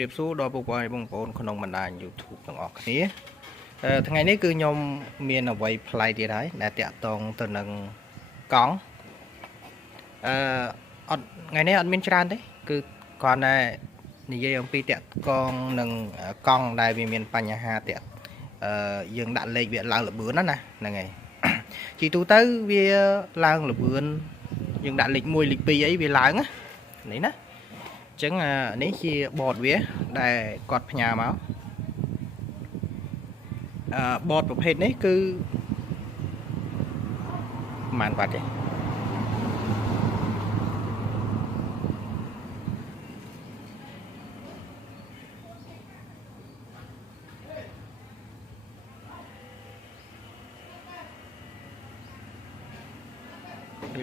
រៀបសួរដល់ពុកបងប្អូនក្នុងបណ្ដាញ YouTube ទាំងអស់គ្នាថ្ងៃនេះគឺខ្ញុំមានអ្វីប្លែកទៀតហើយដែលតាក់ទងទៅនឹងកង់អត់ថ្ងៃនេះអត់មានច្រើនទេគឺគ្រាន់តែនិយាយអំពីតាក់ទងនឹងកង់ដែលវាមានបញ្ហាតាក់យើងដាក់លេខវាឡើងលបឿនណាហ្នឹងហើយជីទូទៅវាឡើងលបឿនយើងដាក់លេខ1លេខ2អីវាឡើងនេះណាអញ្ចឹងនេះជាបតវាដែលគាត់ផ្ញើមកបតប្រភេទនេះគឺប្រហែលបាត់ទេ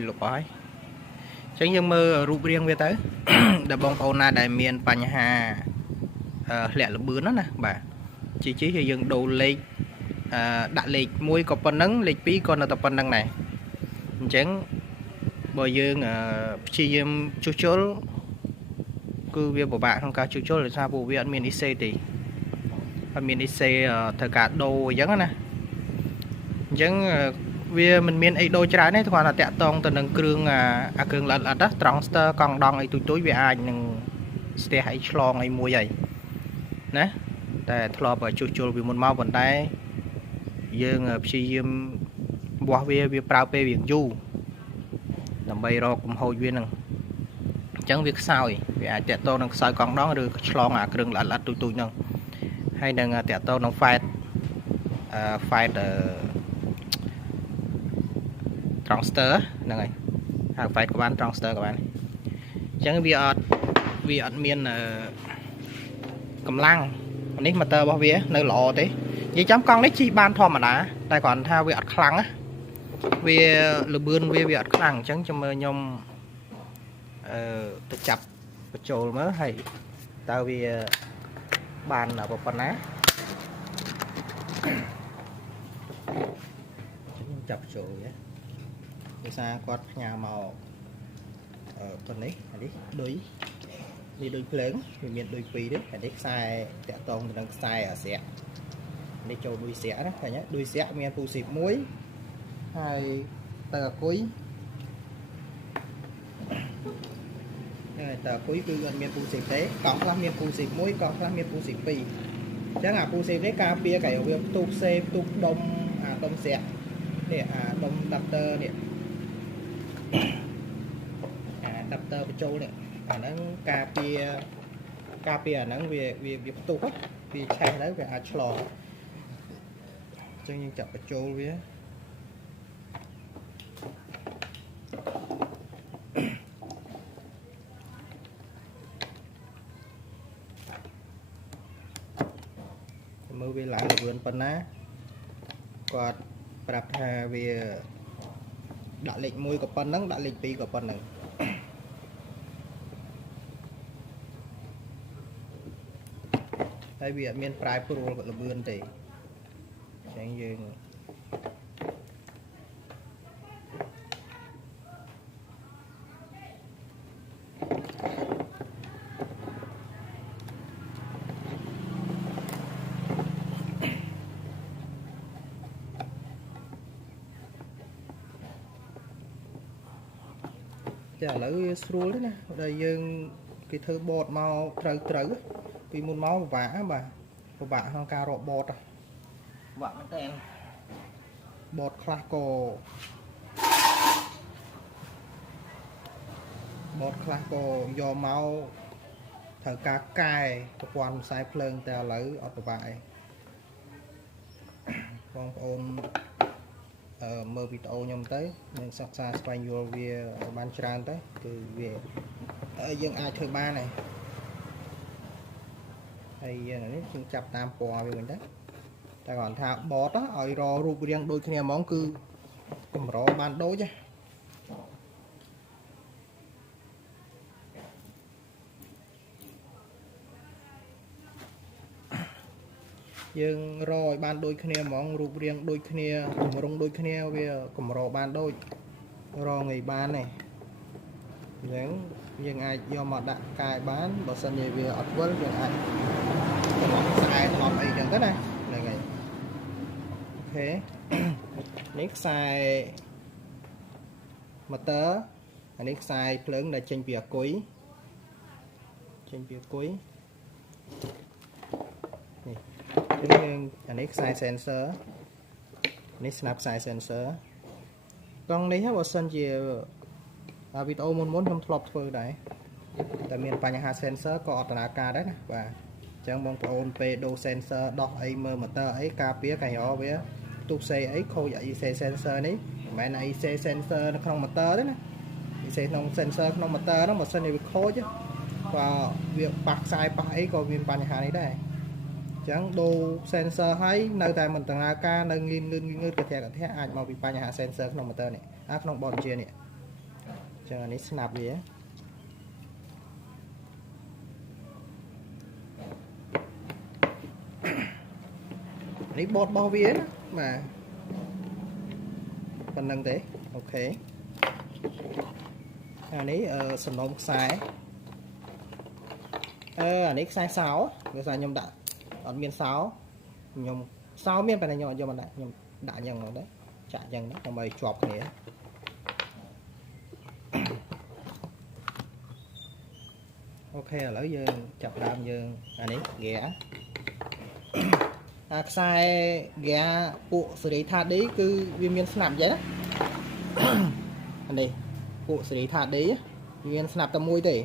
លុបហើយអញ្ចឹងយើងមើលរូបរាងវាទៅ ដែលបងប្អូនណាដែលមានបញ្ហាធ្លាក់លបឿនណាបាទជីយើងដូរលេខដាក់លេខ1ក៏ប៉ុណ្ណឹងលេខ2ក៏នៅតែប៉ុណ្ណឹងដែរអញ្ចឹងបើយើងព្យាយាមជួសជុលគឺវាពិបាកក្នុងការជួសជុលដោយសារពួកវាអត់មានអ៊ីសេទេអត់មានអ៊ីសេត្រូវការដូរអញ្ចឹងណាអញ្ចឹងវាមិនមានអីដូរច្រើនទេគ្រាន់តែតាក់ទងទៅនឹងគ្រឿងគ្រឿងល្អិតៗត្រង់ស្ទ័រកង់ដងអីទូចវាអាចនឹងស្ទះអីឆ្លងអីមួយហើយណាតែធ្លាប់ជួសជុលពីមុនមកប៉ុន្តែយើងព្យាយាមវាស់វាប្រើពេលវាយូរដើម្បីរកកំហូចវានឹងអញ្ចឹងវាខ្សោយវាអាចតាក់ទងនឹងខ្សោយកង់ដងឬឆ្លងគ្រឿងល្អិតទូចហ្នឹងហើយនឹងតាក់ទងនឹងហ្វែតត្រង់ស្ទ័រហ្នឹងហើយហៅហ្វែតក៏បានត្រង់ស្ទ័រក៏បានអញ្ចឹងវាអត់មានកម្លាំងនេះម៉ូទ័ររបស់វានៅល្អទេនិយាយចំកង់នេះជិះបានធម្មតាតែគ្រាន់ថាវាអត់ខ្លាំងណាវាលបឿនវាអត់ខ្លាំងអញ្ចឹងចាំមើលខ្ញុំទៅចាប់បញ្ចូលមើលហើយតើវាបានប៉ុណ្ណាខ្ញុំចាប់បញ្ចូលវាដោយសារគាត់ផ្ញើមកប៉ុណ្នេះនេះដូចភ្លើងវាមានដូចពីរទេហើយនេះខ្សែតាក់តងទៅនឹងខ្សែស្រាក់នេះចូលដូចស្រាក់ណាឃើញទេដូចស្រាក់មានពូស៊ីបមួយហើយតើអាគុយតើអាគុយគឺអត់មានពូស៊ីបទេកង់ខ្លះមានពូស៊ីបមួយកង់ខ្លះមានពូស៊ីបពីរអញ្ចឹងអាពូស៊ីបនេះការពារកែវាផ្ទុកសេផ្ទុកដុំដុំស្រាក់នេះដុំដាប់ទ័រនេះដាប់ទ័របញ្ចូលនេះអាហ្នឹងការពារអាហ្នឹងវាផ្ទុកវាឆេះទៅវាអាចឆ្លងអញ្ចឹងយើងចាប់បញ្ចូលវាមើលវាឡើងលឿនប៉ុណ្ណាគាត់ប្រាប់ថាវាដាក់លេខ1ក៏ប៉ុណ្ណឹងដាក់លេខ2ក៏ប៉ុណ្ណឹងហើយវាអត់មានប្រែប្រួលលបឿនទេអញ្ចឹងយើងឥឡូវវាស្រួលទេណាដែលយើងគេធ្វើបតមកត្រូវពីមុនមកពិបាកបាទពិបាកក្នុងការរកបតពិបាកមែនតើបតខ្លះក៏យកមកត្រូវការកែប្រព័ន្ធខ្សែភ្លើងតែឥឡូវអត់ពិបាកទេបងប្អូនមើលវីដេអូខ្ញុំទៅនឹងសិក្សាស្វែងយល់វាបានច្រើនទៅគឺវាយើងអាចធ្វើបានហើយនេះយើងចាប់តាមពណ៌វាវិញទៅតែគាត់ថាបតឲ្យររូបរាងដូចគ្នាហ្មងគឺកម្របានដូចយើងរឲ្យបានដូចគ្នាហ្មងរូបរាងដូចគ្នាទម្រង់ដូចគ្នាវាកម្របានដូចរងាយបានទេអញ្ចឹង យើងអាចយកមកដាក់កាយបានបើសិនជាវាអត់វិលយើងអាចត្រឡប់ខ្សែត្រឡប់អីចឹងទៅណាហ្នឹងហើយអូខេនេះខ្សែ motor អានេះខ្សែភ្លើងដែលចេញពីអាគុយនេះយើងអានេះខ្សែ sensor នេះស្នាប់ខ្សែ sensor កង់នេះបើសិនជាវីដេអូមុនខ្ញុំធ្លាប់ធ្វើដែរតែមានបញ្ហា sensor ក៏អត់ដំណើរការដែរណាបាទអញ្ចឹងបងប្អូនពេលដូរ sensor ដោះអីមើល motor អីការពារកញ្ញរវាទូផ្សេងអីខូច IC sensor នេះមិនមែន IC sensor នៅក្នុង motor ទេណា IC ក្នុង sensor ក្នុង motor ហ្នឹងបើសិនជាវាខូចក៏វាប៉ះខ្សែប៉ះអីក៏មានបញ្ហានេះដែរអញ្ចឹងដូរ sensor ហើយនៅតែមិនដំណើរការនៅងឿនកធាអាចមកពីបញ្ហា sensor ក្នុង motor នេះក្នុងបទបញ្ជានេះអញ្ចឹងអានេះស្នាប់វានេះបតរបស់វាណាបាទប៉ុណ្្នឹងទេអូខេអានេះសំណុំខ្សែអានេះខ្សែសោវាថាខ្ញុំដាក់អត់មានសោខ្ញុំសោមានប៉ុន្តែខ្ញុំអត់យកមកដាក់ខ្ញុំដាក់អញ្ចឹងមកដែរចាក់អញ្ចឹងដើម្បីជាប់គ្នាអូខេឥឡូវយើងចាប់ដើមយើងអានេះហ្គាខ្សែហ្គាពួកសេរីថាឌីគឺវាមានស្នាប់អញ្ចឹងណាអានេះពួកសេរីថាឌីមានស្នាប់តែមួយទេ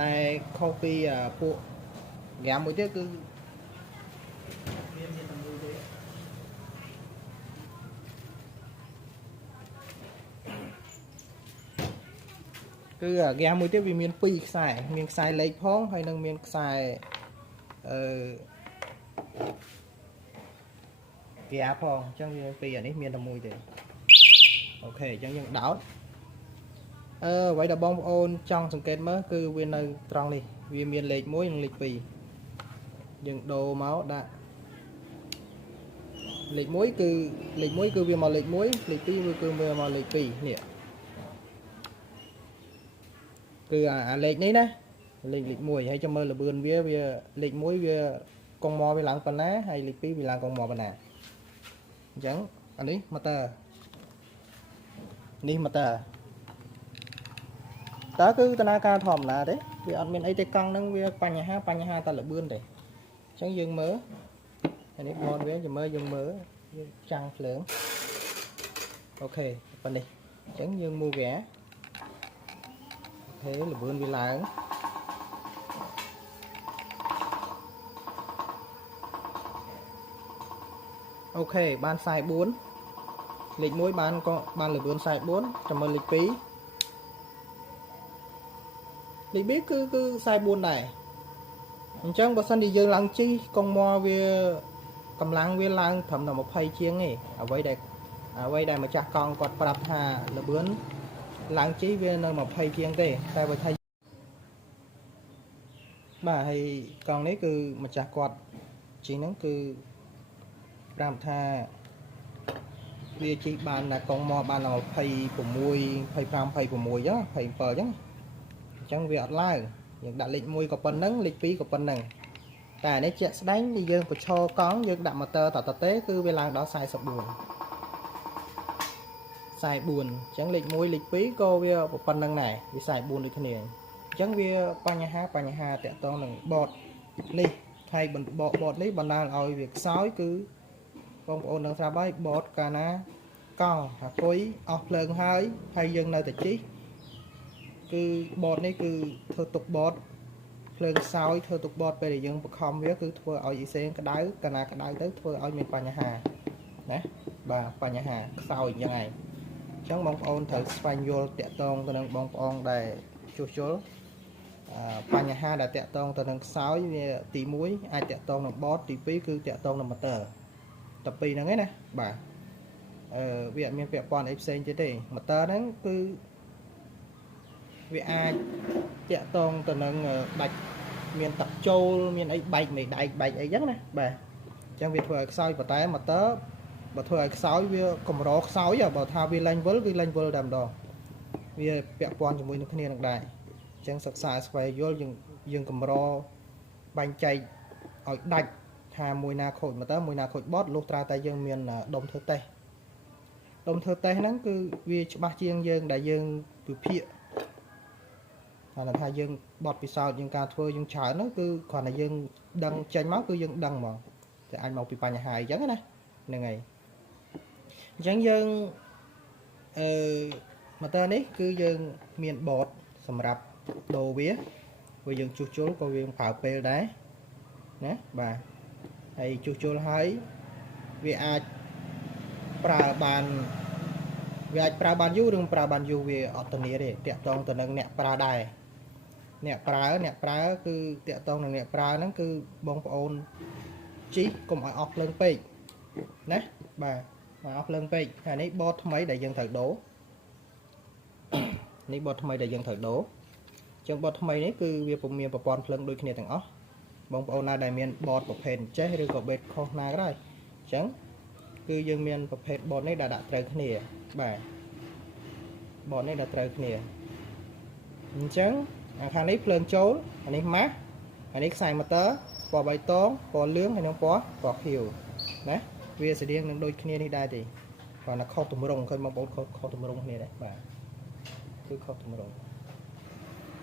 តែខុសពីពួកហ្គាមួយទៀតគឺមានតែមួយទេគឺហ្គាមួយទៀតវាមាន2ខ្សែមានខ្សែលេខផងហើយនឹងមានខ្សែហ្គាផងអញ្ចឹងវាពីអានេះមានតែមួយទេអូខេអញ្ចឹងយើងដោតអ្វីដែលបងប្អូនចង់សង្កេតមើលគឺវានៅត្រង់នេះវាមានលេខ1និងលេខ2យើងដូរមកដាក់លេខ1គឺវាមកលេខ1លេខ2វាគឺវាមកលេខ2នេះគឺអាលេខនេះណាលេខ1ហើយចាំមើលលបឿនវាលេខ1វាកងមកវាឡើងប៉ុណ្ណាហើយលេខ2វាឡើងកងមកប៉ុណ្ណាអញ្ចឹងអានេះ motor នេះ motor តើគឺដំណើរការធម្មតាទេវាអត់មានអីទេកង់ហ្នឹងវាបញ្ហាតែលបឿនទេអញ្ចឹងយើងមើលអានេះបនវាយើងមើលយើងចាំងភ្លើងអូខេប៉ុណ្នេះអញ្ចឹងយើងមូវាអូខេលបឿនវាឡើងអូខេបាន44លេខ1បានក៏បានលបឿន44ចាំមើលលេខ2លេខ2គឺ44ដែរអញ្ចឹងបើសិនជាយើងឡើងជិះកង់មកវាកម្លាំងវាឡើងត្រឹមតែ20ជាងទេអ្វីដែលម្ចាស់កង់គាត់ប្រាប់ថាលបឿនឡើងជិះវានៅ20ជាងទេតែបើថាបាទហើយកង់នេះគឺម្ចាស់គាត់ជិះហ្នឹងគឺប្រាប់ថាវាជិះបានតែកង់មកបានតែ26 25 26 27អញ្ចឹងវាអត់ឡើងយើងដាក់លេខ1ក៏ប៉ុណ្្នឹងលេខ2ក៏ប៉ុណ្្នឹងតែនេះជាក់ស្ដែងនេះយើងបញ្ឈរកង់យើងដាក់ motor តទេគឺវាឡើងដល់44អញ្ចឹងលេខ1លេខ2ក៏វាប៉ុណ្្នឹងដែរវា44ដូចគ្នាអញ្ចឹងវាបញ្ហាតាក់ទងនឹងបតនេះហើយបតនេះបណ្ដាលឲ្យវាខ្សោយគឺបងប្អូននឹងស្រាប់ហើយបតកាលណាកង់អាគុយអស់ភ្លើងហើយយើងនៅតែជិះគឺបតនេះគឺធ្វើទុកបតភ្លើងខ្សោយធ្វើទុកបតពេលដែលយើងបង្ខំវាគឺធ្វើឲ្យអ៊ីសេងក្តៅកាលណាក្តៅទៅធ្វើឲ្យមានបញ្ហាណាបាទបញ្ហាខ្សោយយ៉ាងហ្នឹងអញ្ចឹងបងប្អូនត្រូវស្វែងយល់តាក់ទងទៅនឹងបងប្អូនដែលជួសជុលបញ្ហាដែលតាក់ទងទៅនឹងខ្សោយវាទី1អាចតាក់ទងនឹងបតទី2គឺតាក់ទងនឹង motor តែពីរហ្នឹងឯណាបាទវាអត់មានពាក់ព័ន្ធអីផ្សេងទៀតទេ motor ហ្នឹងគឺវាអាចតាក់ទងទៅនឹងដាច់មានទឹកចូលមានអីបែកមេដែកបែកអីចឹងណាបាទអញ្ចឹងវាធ្វើឲ្យខ្សោយប៉ុន្តែ motor បើធ្វើឲ្យខ្សោយវាកម្រខ្សោយបើថាវាលែងវិលគឺលែងវិលតែម្ដងវាពាក់ព័ន្ធជាមួយនឹងគ្នានឹងដែរអ ចឹងសិក្សាស្វែងយល់យើងកម្របាញ់ចែកឲ្យដាច់ថាមួយណាខូចមកទៅមួយណាខូចបត់លុះត្រាតែយើងមានដុំធ្វើតេស្តហ្នឹងគឺវាច្បាស់ជាងយើងដែលយើងវិភាគថាយើងបត់ពិសោធន៍យើងការធ្វើយើងច្រើនហ្នឹងគឺគ្រាន់តែយើងដឹងចេញមកគឺយើងដឹងហ្មងតែអាចមកពីបញ្ហាអញ្ចឹងណាហ្នឹងហើយអញ្ចឹងយើងម៉ូទ័រនេះគឺយើងមានបតសម្រាប់ដូរវាយើងជួសជុលក៏វាប្រើពេលដែរណាបាទហើយជួសជុលហើយវាអាចប្រើបានយូរឬប្រើបានយូរវាអត់ធានាទេតាក់ទងទៅនឹងអ្នកប្រើដែរអ្នកប្រើគឺតាក់ទងនឹងអ្នកប្រើហ្នឹងគឺបងប្អូនជីកុំឲ្យអស់ភ្លើងពេកណាបាទមកអស់ភ្លើងពេកហើយនេះបតថ្មីដែលយើងត្រូវដូរនេះបតថ្មីដែលយើងត្រូវដូរចឹងបតថ្មីនេះគឺវាពុំមានប្រព័ន្ធភ្លើងដូចគ្នាទាំងអស់បងប្អូនណាដែលមានបតប្រភេទចេះឬក៏បេតខុសណាក៏ដោយអញ្ចឹងគឺយើងមានប្រភេទបតនេះដែលដាក់ត្រូវគ្នាបាទបតនេះដែលត្រូវគ្នាអញ្ចឹងខាងនេះភ្លើងចូលអានេះម៉ាស់អានេះខ្សែម៉ូទ័រពណ៌បៃតងពណ៌លឿងហើយនិងពណ៌ខៀវណាវាស្តៀងនឹងដូចគ្នានេះដែរទេគ្រាន់តែខុសទម្រង់ឃើញបងប្អូនខុសទម្រង់គ្នាដែរបាទគឺខុសទម្រង់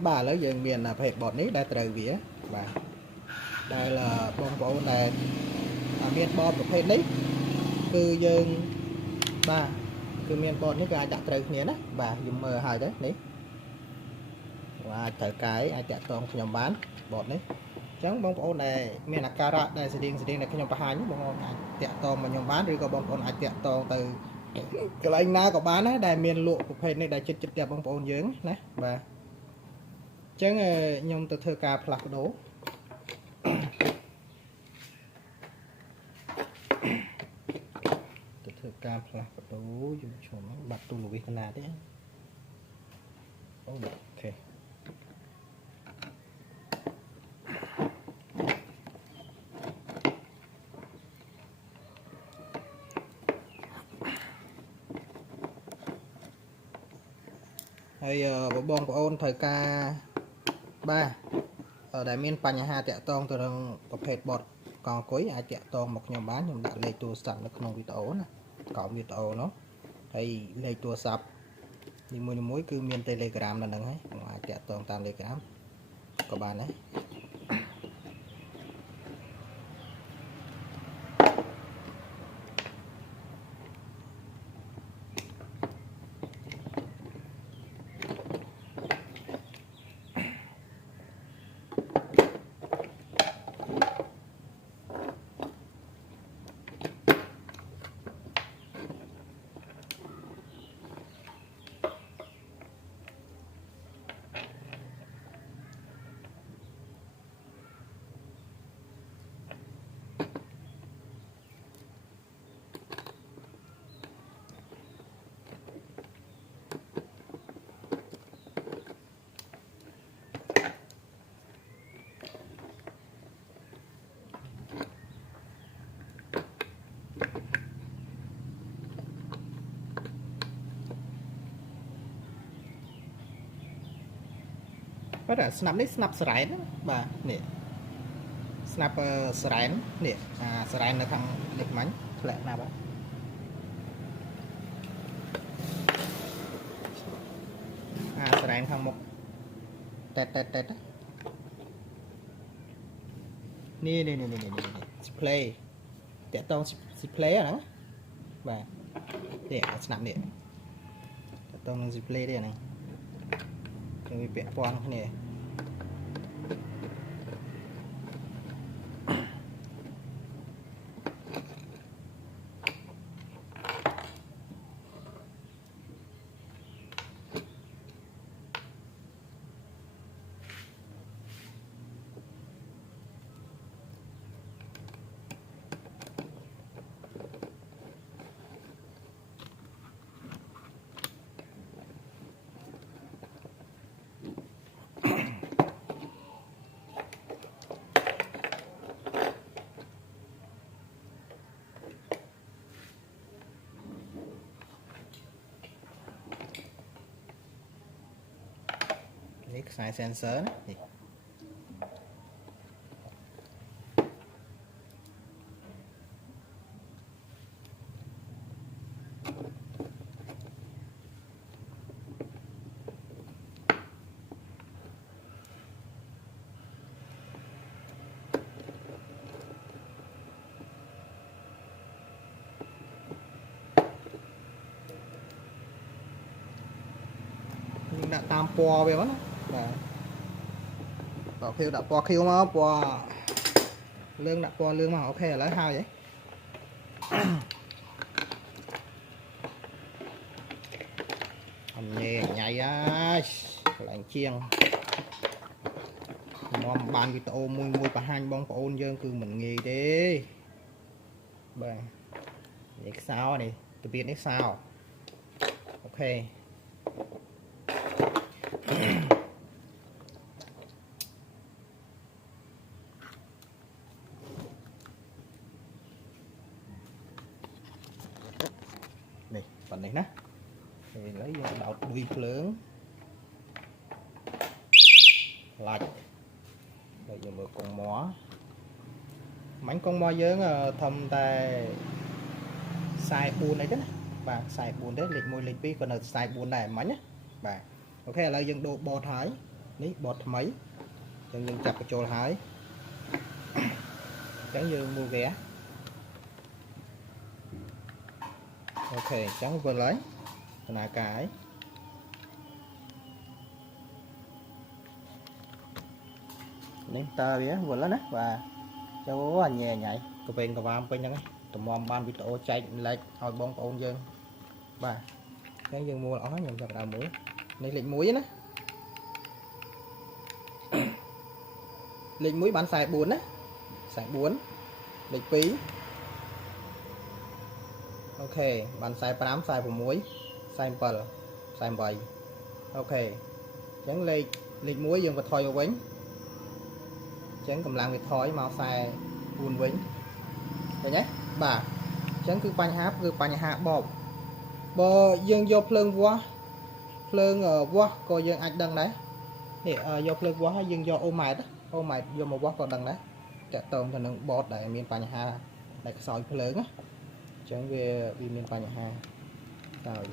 បាទឥឡូវយើងមានប្រភេទបតនេះដែលត្រូវវាបាទដែលបងប្អូនដែលមានបតប្រភេទនេះគឺយើងបាទគឺមានបតនេះគឺអាចដាក់ត្រូវគ្នាណាបាទខ្ញុំមើលឲ្យទៅនេះអាចត្រូវកាយអាចតាក់ទងខ្ញុំបានបតនេះអញ្ចឹងបងប្អូនដែលមានអាការៈដែលស្តៀងដែលខ្ញុំបង្ហាញបងប្អូនអាចតាក់ទងមកខ្ញុំបានឬក៏បងប្អូនអាចតាក់ទងទៅកន្លែងណាក៏បានដែរដែលមានលក់ប្រភេទនេះដែលចិត្តផ្ទះបងប្អូនយើងណាបាទអញ្ចឹងខ្ញុំទៅធ្វើការផ្លាស់ប្ដូរការផ្លាស់ប្ដូរយើងឈុំបាត់ទូលវិសកណាទេអូខេហើយបងប្អូនត្រូវការបាទដែលមានបញ្ហាតាក់ទងទៅនឹងប្រភេទបតកង់អង្គុយអាចតាក់ទងមកខ្ញុំបានខ្ញុំដាក់លេខទូរស័ព្ទនៅក្នុងវីដេអូណាកោវីដេអូនោះហើយលេខទូរស័ព្ទនីមួយគឺមាន Telegram នៅហ្នឹងហើយអាចតាក់ទងតាម Telegram ក៏បានដែរបាទស្នាប់នេះស្នាប់សរ៉ែនបាទនេះស្នាប់សរ៉ែននេះសរ៉ែននៅខាងនេះខ្មាញ់ធ្លាក់ណាបាទសរ៉ែនខាងមុខតេតនេះ display តាក់តង display ហ្នឹងបាទនេះស្នាប់នេះតាក់តងនឹង display ទេហ្នឹងវាពាក់ព័ន្ធគ្នា បាទ ខ្សែ sensor ណានេះដាក់តាមពណ៌វាមកណាបាទខៀវដាក់ពណ៌ខៀវមកពណ៌លឿងដាក់ពណ៌លឿងមកអូខេឥឡូវហើយហ៎អញញ៉ៃហើយកន្លែងជាងមកបានវីដេអូមួយបង្ហាញបងប្អូនយើងគឺមិនងាយទេបាទនេះខ្សោនេះទៅទៀតនេះខ្សោអូខេនេះប៉ុណ្នេះណាឥឡូវយើងដោតដួយភ្លើងឡាច់ហើយយើងមើលកងមាត់មាញ់កងមាត់យើងធំតែ44អីទេណាបាទ44ទេលេខ1លេខ2ក៏នៅ44ដែរមាញ់ណាបាទអូខេឥឡូវយើងដូរបតហើយនេះបតថ្មីយើងចាប់បញ្ចូលហើយអញ្ចឹងយើងមើលវាអូខេអញ្ចឹងវិលហើយដំណើរការហើយនេះតើវាវិលហើយណាបាទចូលអញញ៉ៃកវែងកវាមពេញហ្នឹងតម្រាំបានវីដេអូចែកលេខឲ្យបងប្អូនយើងបាទអញ្ចឹងយើងមើលអស់ខ្ញុំចាប់ដើមមើលនេះលេខ1ណាលេខ1បាន44ណា44លេខ2អូខេបាន45 46 47 48អូខេអញ្ចឹងលេខ1យើងបន្ថយមកវិញអញ្ចឹងកម្លាំងវាថយមក44វិញឃើញទេបាទអញ្ចឹងគឺបញ្ហាបបបើយើងយកភ្លើងវាស់ក៏យើងអាចដឹងដែរនេះយកភ្លើងវាស់ហើយយើងយកអូម៉ែតយកមកវាស់ក៏ដឹងដែរតាក់ទងទៅនឹងបតដែលមានបញ្ហាដែលខ្សោយភ្លើងណាអញ្ចឹងវាមានបញ្ហាហើយ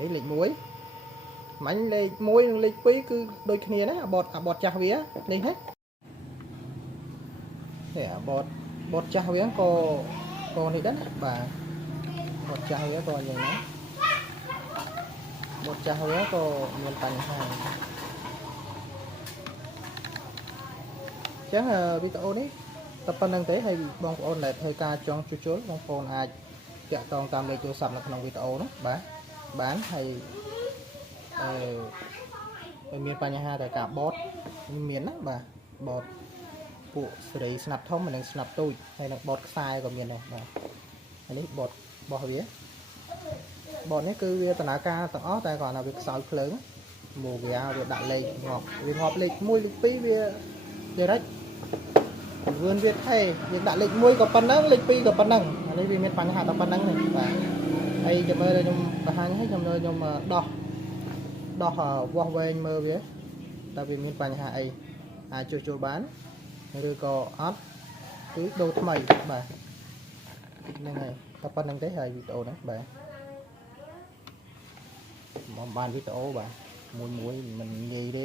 នេះលេខ1មាញ់លេខ1និងលេខ2គឺដូចគ្នាណាអាបតចាស់វានេះហ៎នេះអាបតចាស់វាក៏នេះដែរបាទបតចាស់វាក៏យ៉ាងណាបតចាស់វាក៏មានបញ្ហាអញ្ចឹងវីដេអូនេះតែប៉ុណ្្នឹងទេហើយបងប្អូនដែលធ្វើការចង់ជួសជុលបងប្អូនអាចតាក់ទងតាមលេខទូរស័ព្ទនៅក្នុងវីដេអូនោះបាទបានហើយមានបញ្ហាតែការបតមានណាបាទបតពួកសេរីស្នាប់ធំនិងស្នាប់ទូចហើយនឹងបតខ្សែក៏មានដែរបាទហើយនេះបតរបស់វាបតនេះគឺវាដំណើរការទាំងអស់តែគ្រាន់តែវាខ្សោយភ្លើងមកវាដាក់លេខងាប់លេខ1លេខ2វារិចវឿនវាថេយើងដាក់លេខ1ក៏ប៉ុណ្ណឹងលេខ2ក៏ប៉ុណ្ណឹងអានេះវាមានបញ្ហាតែប៉ុណ្ណឹងទេបាទហើយចាំមើលខ្ញុំបង្ហាញឲ្យខ្ញុំដោះវាស់វែងមើលវាតើវាមានបញ្ហាអីអាចជួសជុលបានឬក៏អត់គឺដូរថ្មីបាទហ្នឹងហើយតែប៉ុណ្្នឹងទេហើយវីដេអូហ្នឹងបាទមកបានវីដេអូបាទមួយមិនងាយទេ